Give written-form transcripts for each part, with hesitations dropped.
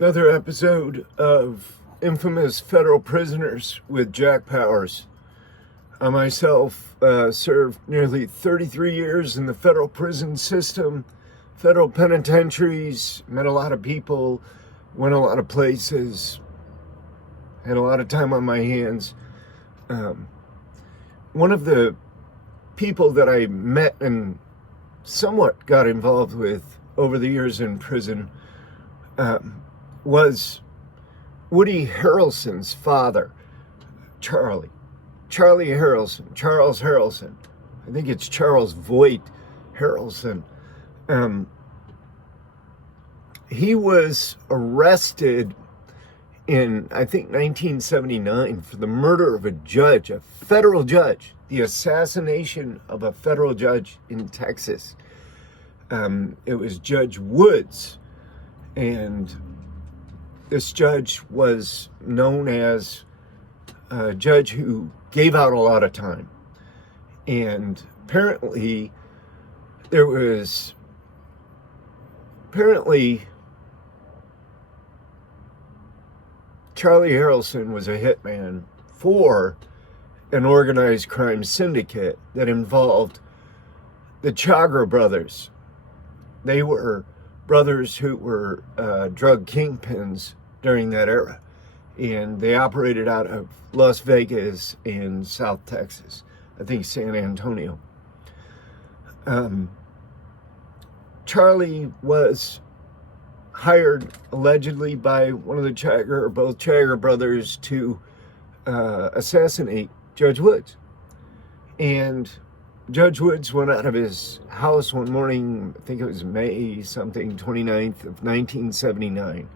Another episode of Infamous Federal Prisoners with Jack Powers. I myself served nearly 33 years in the federal prison system, federal penitentiaries, met a lot of people, went a lot of places, had a lot of time on my hands. One of the people that I met and somewhat got involved with over the years in prison was Woody Harrelson's father, Charlie Harrelson, Charles Harrelson. I think it's Charles Voight Harrelson. He was arrested in, I think, 1979 for the murder of a judge, a federal judge, the assassination of a federal judge in Texas. It was Judge Woods, and this judge was known as a judge who gave out a lot of time. And apparently Charlie Harrelson was a hitman for an organized crime syndicate that involved the Chagra brothers. They were brothers who were drug kingpins during that era, and they operated out of Las Vegas and South Texas, I think San Antonio. Charlie was hired allegedly by one of the Chagra or both Chagra brothers to assassinate Judge Woods. And Judge Woods went out of his house one morning, I think it was May something, 29th of 1979.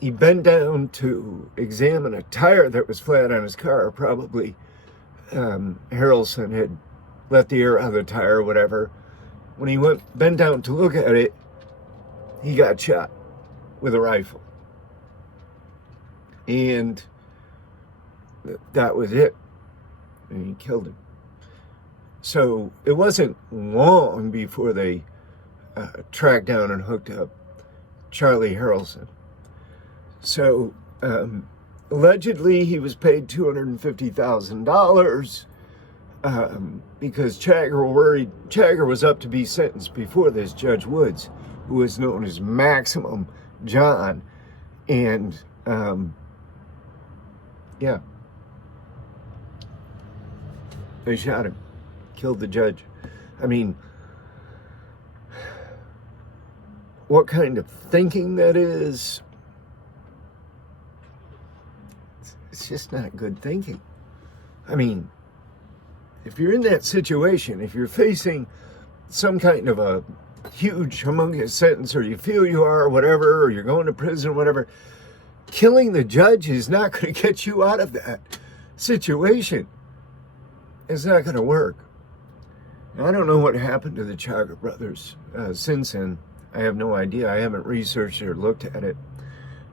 He bent down to examine a tire that was flat on his car. Probably Harrelson had let the air out of the tire or whatever. When he bent down to look at it, he got shot with a rifle. And that was it. And he killed him. So it wasn't long before they tracked down and hooked up Charlie Harrelson. So allegedly he was paid $250,000 because Chagra was up to be sentenced before this Judge Woods, who was known as Maximum John. And they shot him, killed the judge. I mean, what kind of thinking that is? It's just not good thinking. I mean, if you're in that situation, if you're facing some kind of a huge, humongous sentence, or you feel you are, or whatever, or you're going to prison, or whatever, killing the judge is not going to get you out of that situation. It's not going to work. Now, I don't know what happened to the Chagra brothers since then. I have no idea. I haven't researched or looked at it.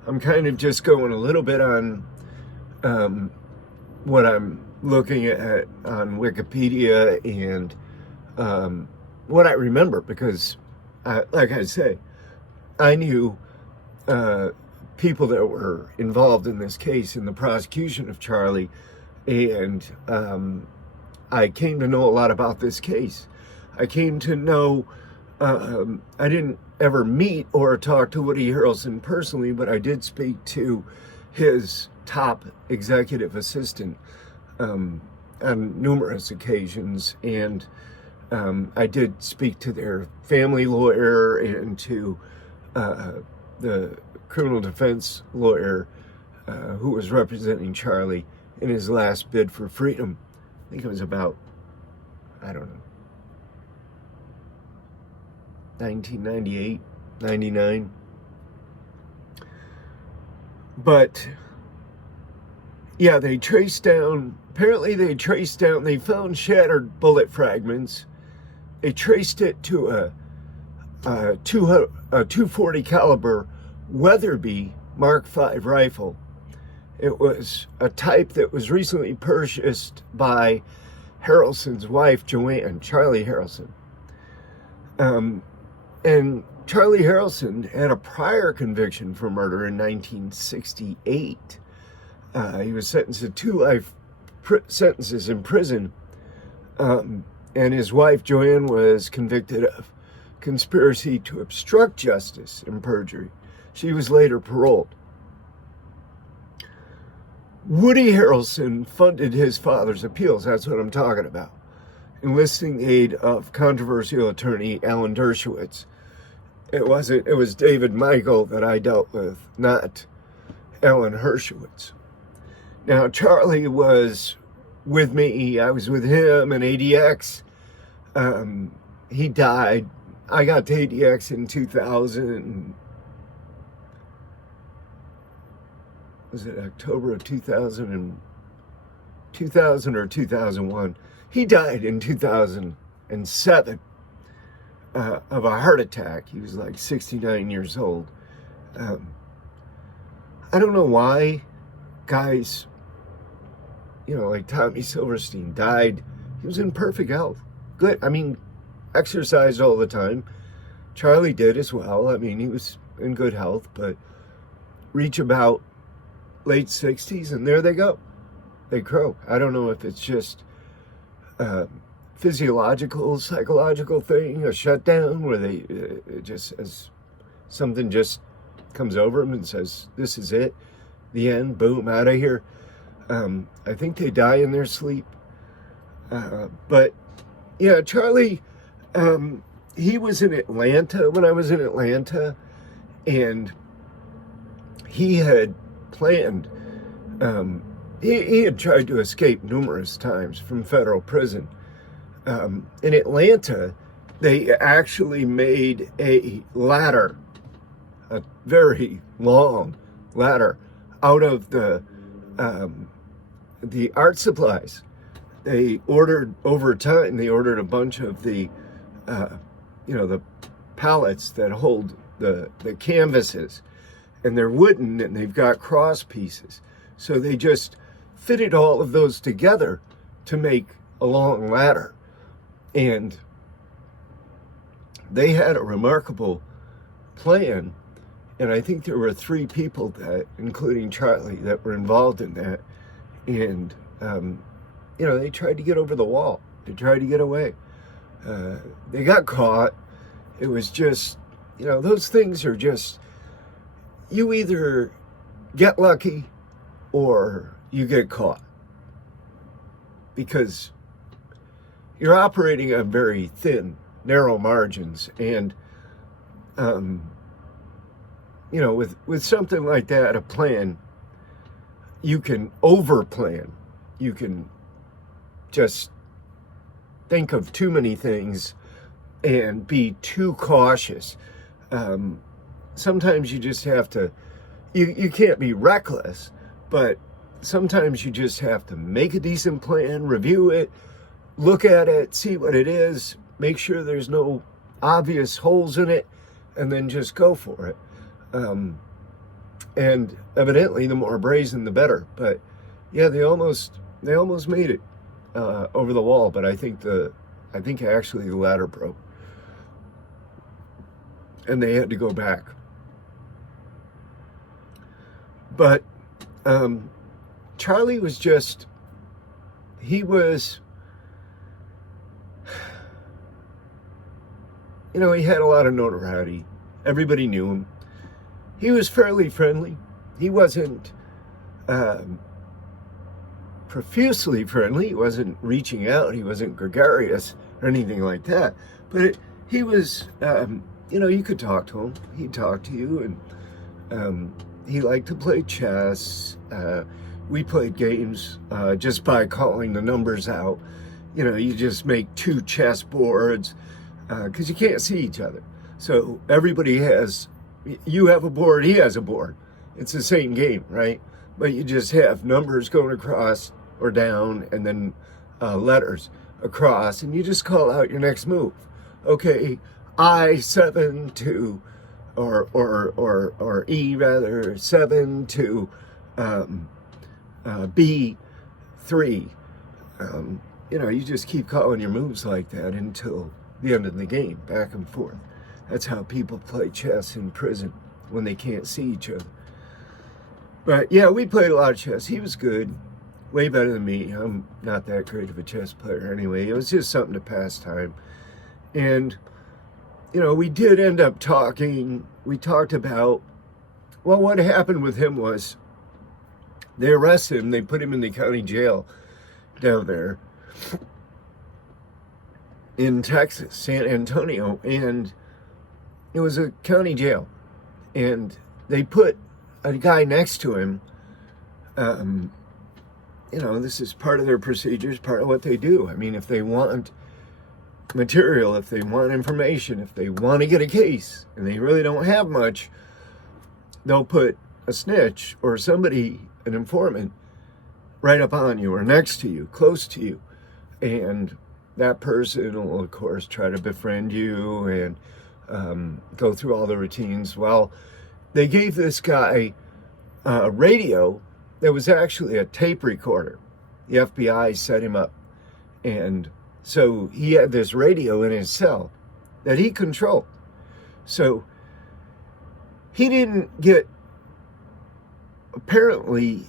I'm kind of just going a little bit on what I'm looking at on Wikipedia and what I remember, because, like I say, I knew people that were involved in this case in the prosecution of Charlie, and I came to know a lot about this case. I came to know, I didn't ever meet or talk to Woody Harrelson personally, but I did speak to his top executive assistant on numerous occasions, and I did speak to their family lawyer and to the criminal defense lawyer who was representing Charlie in his last bid for freedom. I think it was about, 1998, 99. But yeah, they found shattered bullet fragments. They traced it to a 240 caliber Weatherby Mark V rifle. It was a type that was recently purchased by Harrelson's wife, Joanne, Charlie Harrelson. And Charlie Harrelson had a prior conviction for murder in 1968. He was sentenced to 2 life sentences in prison, and his wife Joanne was convicted of conspiracy to obstruct justice and perjury. She was later paroled. Woody Harrelson funded his father's appeals. That's what I'm talking about. Enlisting the aid of controversial attorney Alan Dershowitz. It was David Michael that I dealt with, not Alan Dershowitz. Now, Charlie was with me. I was with him in ADX. He died. I got to ADX in 2000. Was it October of 2000 or 2001? He died in 2007 of a heart attack. He was like 69 years old. I don't know why guys, like Tommy Silverstein died. He was in perfect health. Good. I mean, exercised all the time. Charlie did as well. I mean, he was in good health, but reach about late 60s and there they go. They croak. I don't know if it's just physiological, psychological thing, a shutdown where they just as something just comes over them and says, this is it, the end, boom, out of here. I think they die in their sleep. But yeah, Charlie, he was in Atlanta when I was in Atlanta, and he had planned, he had tried to escape numerous times from federal prison. In Atlanta, they actually made a ladder, a very long ladder, out of the art supplies. They ordered, over time, they ordered a bunch of the pallets that hold the canvases, and they're wooden and they've got cross pieces. So they just fitted all of those together to make a long ladder. And they had a remarkable plan. And I think there were 3 people that, including Charlie, that were involved in that. And, they tried to get over the wall. They tried to get away. They got caught. It was just, those things are just, you either get lucky or you get caught. Because you're operating on very thin, narrow margins. And, with something like that, a plan, you can over-plan. You can just think of too many things and be too cautious. Sometimes you just have to, you can't be reckless, but sometimes you just have to make a decent plan, review it, look at it, see what it is, make sure there's no obvious holes in it, and then just go for it. And evidently, the more brazen, the better. But yeah, they almost made it over the wall. But I think actually the ladder broke, and they had to go back. But Charlie was just, he was, he had a lot of notoriety. Everybody knew him. He was fairly friendly. He wasn't profusely friendly. He wasn't reaching out. He wasn't gregarious or anything like that. But he was, you could talk to him. He'd talk to you, and he liked to play chess. We played games just by calling the numbers out. You just make 2 chess boards because you can't see each other. So everybody has, you have a board, he has a board. It's the same game, right? But you just have numbers going across or down, and then letters across, and you just call out your next move. Okay, I7 to, or E rather, 7 to B3. You just keep calling your moves like that until the end of the game, back and forth. That's how people play chess in prison when they can't see each other. But yeah, we played a lot of chess. He was good, way better than me. I'm not that great of a chess player anyway. It was just something to pass time. And, you know, we did end up talking. We talked about, well, what happened with him was they arrested him. They put him in the county jail down there in Texas, San Antonio. And it was a county jail. And they put a guy next to him. You know, this is part of their procedures, part of what they do. I mean, if they want material, if they want information, if they want to get a case, and they really don't have much, they'll put a snitch or somebody, an informant, right up on you or next to you, close to you. And that person will, of course, try to befriend you and go through all the routines. Well, they gave this guy a radio that was actually a tape recorder. The FBI set him up. And so he had this radio in his cell that he controlled. So he didn't get, apparently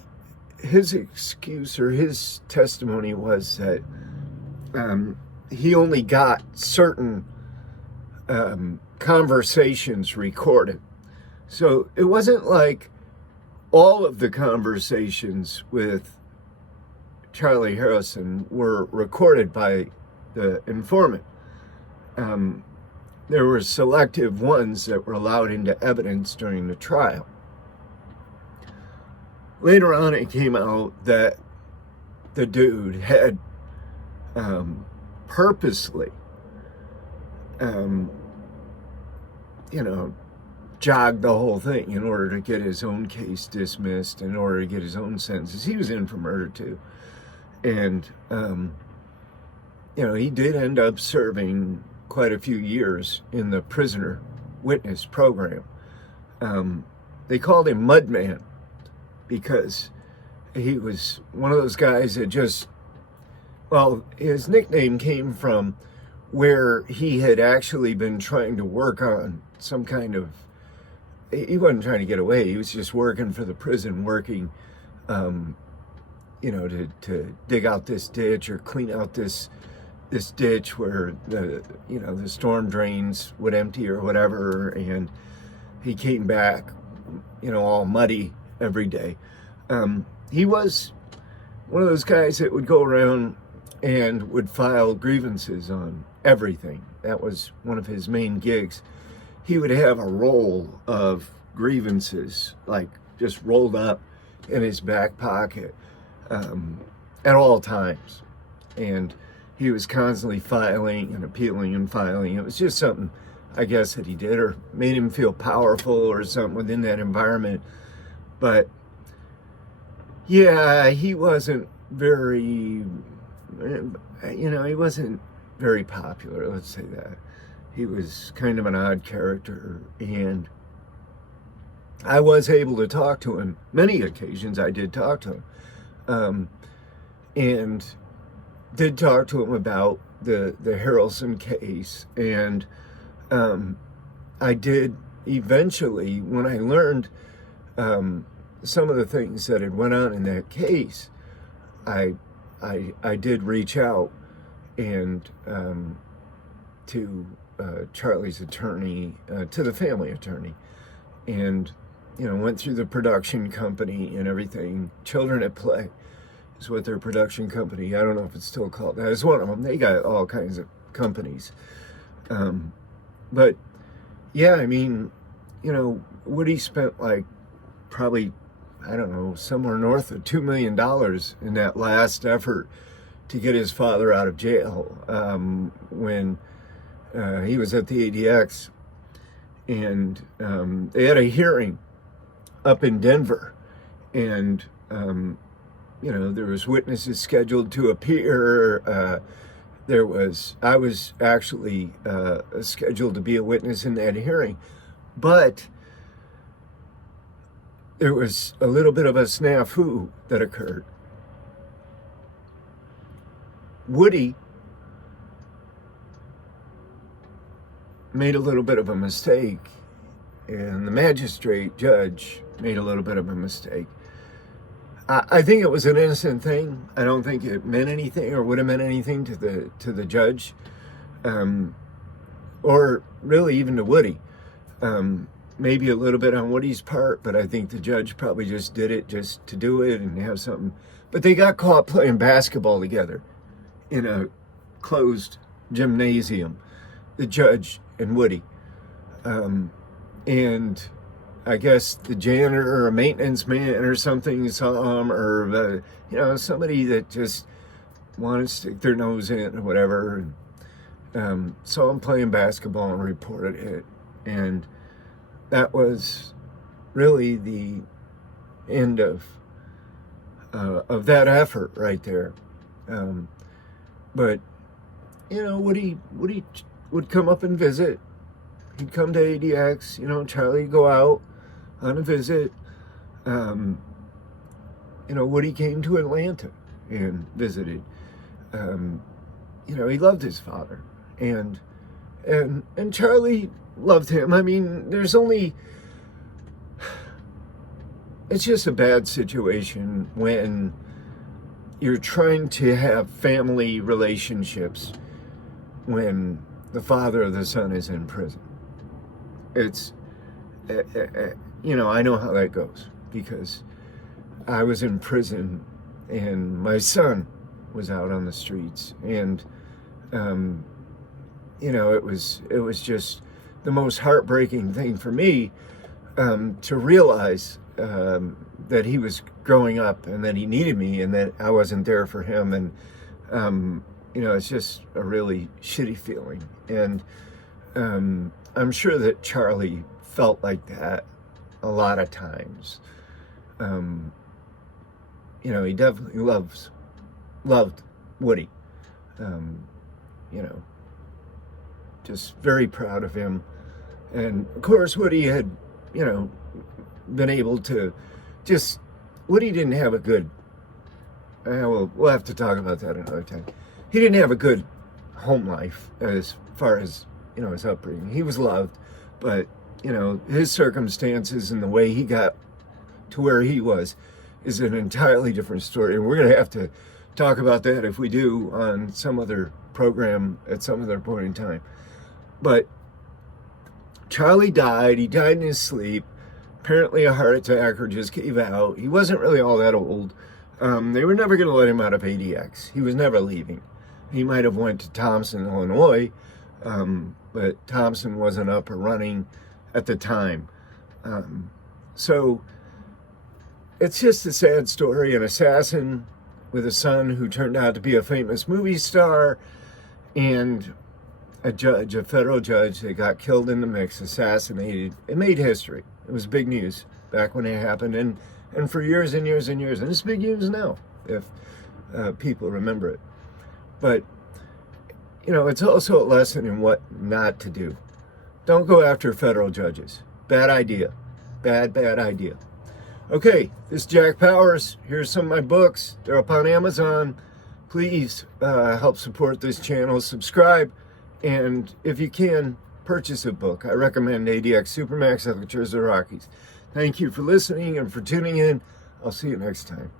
his excuse or his testimony was that he only got certain conversations recorded. So it wasn't like all of the conversations with Charlie Harrelson were recorded by the informant. There were selective ones that were allowed into evidence during the trial. Later on, it came out that the dude had purposely, jogged the whole thing in order to get his own case dismissed, in order to get his own sentences. He was in for murder too. And, he did end up serving quite a few years in the prisoner witness program. They called him Mudman because he was one of those guys that his nickname came from where he had actually been trying to work on some kind of, he wasn't trying to get away, he was just working for the prison, working, to dig out this ditch or clean out this ditch where the storm drains would empty or whatever, and he came back, all muddy every day. He was one of those guys that would go around and would file grievances on everything. That was one of his main gigs. He would have a roll of grievances, like just rolled up in his back pocket at all times. And he was constantly filing and appealing and filing. It was just something, I guess, that he did or made him feel powerful or something within that environment. But yeah, he wasn't very, he wasn't very popular, let's say that. He was kind of an odd character, and I was able to talk to him. Many occasions I did talk to him. And did talk to him about the Harrelson case. And I did eventually, when I learned some of the things that had went on in that case, I did reach out and to Charlie's attorney, to the family attorney, and went through the production company and everything. Children at Play is what their production company, I don't know if it's still called that, is one of them. They got all kinds of companies. But yeah, I mean, Woody spent probably, I don't know, somewhere north of $2 million in that last effort to get his father out of jail when he was at the ADX. And they had a hearing up in Denver, and there was witnesses scheduled to appear. I was actually scheduled to be a witness in that hearing, but there was a little bit of a snafu that occurred. Woody made a little bit of a mistake, and the magistrate judge made a little bit of a mistake. I think it was an innocent thing. I don't think it meant anything or would have meant anything to the judge, or really even to Woody. Maybe a little bit on Woody's part, but I think the judge probably just did it just to do it and have something. But they got caught playing basketball together in a closed gymnasium, the judge and Woody. And I guess the janitor or a maintenance man or something saw him, or somebody that just wanted to stick their nose in or whatever, and saw him playing basketball and reported it. And that was really the end of that effort right there. But Woody would come up and visit. He'd come to ADX. Charlie would go out on a visit. Woody came to Atlanta and visited. He loved his father, and Charlie loved him. I mean, it's just a bad situation when you're trying to have family relationships when the father of the son is in prison. It's, I know how that goes, because I was in prison and my son was out on the streets, and it was just the most heartbreaking thing for me to realize that he was growing up and that he needed me and that I wasn't there for him. And it's just a really shitty feeling. And I'm sure that Charlie felt like that a lot of times. He definitely loved Woody. Just very proud of him. And of course, Woody had, been able to Woody didn't have a good, we'll have to talk about that another time. He didn't have a good home life as far as, his upbringing. He was loved, but, his circumstances and the way he got to where he was is an entirely different story. And we're going to have to talk about that, if we do, on some other program at some other point in time. But Charlie died. He died in his sleep. Apparently a heart attack, or just gave out. He wasn't really all that old. They were never going to let him out of ADX. He was never leaving. He might have went to Thompson, Illinois, but Thompson wasn't up or running at the time. So it's just a sad story. An assassin with a son who turned out to be a famous movie star, and a federal judge that got killed in the mix, assassinated. It made history. It was big news back when it happened, and for years and years and years. And it's big news now, if people remember it. But, it's also a lesson in what not to do. Don't go after federal judges. Bad idea. Bad idea. Okay, this is Jack Powers. Here's some of my books. They're up on Amazon. Please help support this channel. Subscribe. And if you can, purchase a book. I recommend ADX Supermax, Lectures of the Rockies. Thank you for listening and for tuning in. I'll see you next time.